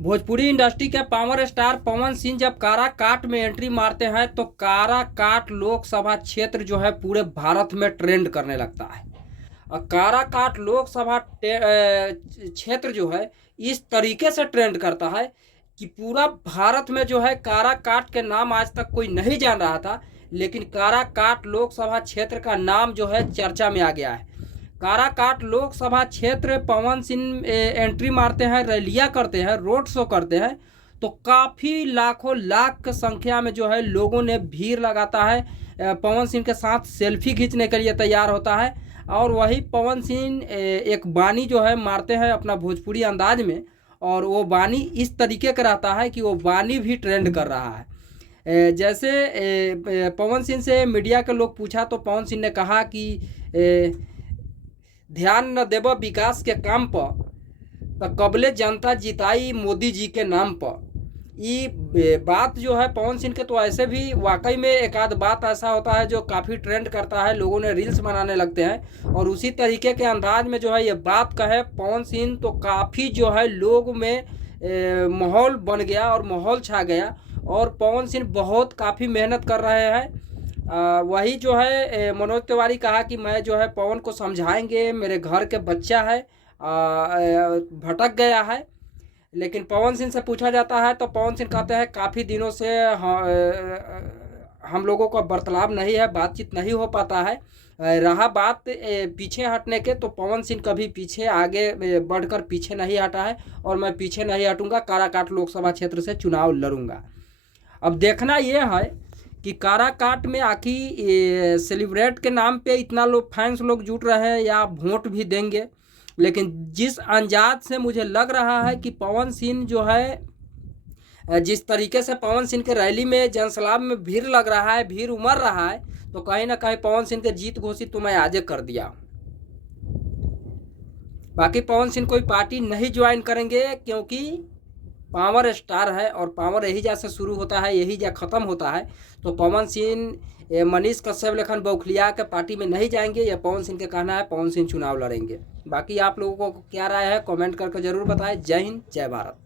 Bhojpuri industry के power star Pawan Singh जब काराकाट में एंट्री मारते हैं तो काराकाट लोकसभा क्षेत्र जो है पूरे भारत में ट्रेंड करने लगता है। और काराकाट लोकसभा क्षेत्र जो है इस तरीके से ट्रेंड करता है कि पूरा भारत में जो है काराकाट के नाम आज तक कोई नहीं जान रहा था, लेकिन काराकाट लोकसभा क्षेत्र का नाम जो है चर्चा में आ गया है। काराकाट लोकसभा क्षेत्र पवन सिंह एंट्री मारते हैं, रैलियां करते हैं, रोड शो करते हैं, तो काफ़ी लाखों लाख की संख्या में जो है लोगों ने भीड़ लगाता है। पवन सिंह के साथ सेल्फी खींचने के लिए तैयार होता है। और वही पवन सिंह एक बानी जो है मारते हैं अपना भोजपुरी अंदाज में, और वो बानी इस तरीके का रहता है कि वो बानी भी ट्रेंड कर रहा है। जैसे पवन सिंह से मीडिया के लोग पूछा तो पवन सिंह ने कहा कि ध्यान न देब विकास के काम पर तो कबले जनता जिताई मोदी जी के नाम पर। ये बात जो है पवन सिंह के तो ऐसे भी वाकई में एक आध बात ऐसा होता है जो काफ़ी ट्रेंड करता है, लोगों ने रील्स बनाने लगते हैं, और उसी तरीके के अंदाज में जो है ये बात कहे पवन सिंह तो काफ़ी जो है लोग में माहौल बन गया और माहौल छा गया। और पवन सिंह बहुत काफ़ी मेहनत कर रहे हैं। वही जो है मनोज तिवारी कहा कि मैं जो है पवन को समझाएंगे, मेरे घर के बच्चा है, भटक गया है। लेकिन पवन सिंह से पूछा जाता है तो पवन सिंह कहते हैं काफ़ी दिनों से हम लोगों का वार्तालाप नहीं है, बातचीत नहीं हो पाता है। रहा बात पीछे हटने के, तो पवन सिंह कभी पीछे आगे बढ़कर पीछे नहीं हटा है, और मैं पीछे नहीं हटूंगा, काराकाट लोकसभा क्षेत्र से चुनाव लड़ूंगा। अब देखना यह है कि काराकाट में आखिर सेलिब्रेट के नाम पे इतना लोग फैंस लोग जुट रहे हैं या वोट भी देंगे। लेकिन जिस अंदाज से मुझे लग रहा है कि पवन सिंह जो है जिस तरीके से पवन सिंह के रैली में जनसलाब में भीड़ लग रहा है, भीड़ उमड़ रहा है, तो कहीं ना कहीं पवन सिंह के जीत घोषित तो मैं आजे कर दिया। बाकी पवन सिंह कोई पार्टी नहीं ज्वाइन करेंगे, क्योंकि पावर स्टार है और पावर यही जा से शुरू होता है, यही जा ख़त्म होता है। तो पवन सिंह मनीष कश्यप लेखन बौखलिया के पार्टी में नहीं जाएंगे, यह पवन सिंह का कहना है। पवन सिंह चुनाव लड़ेंगे। बाकी आप लोगों को क्या राय है कमेंट करके ज़रूर बताएं। जय हिंद, जय भारत।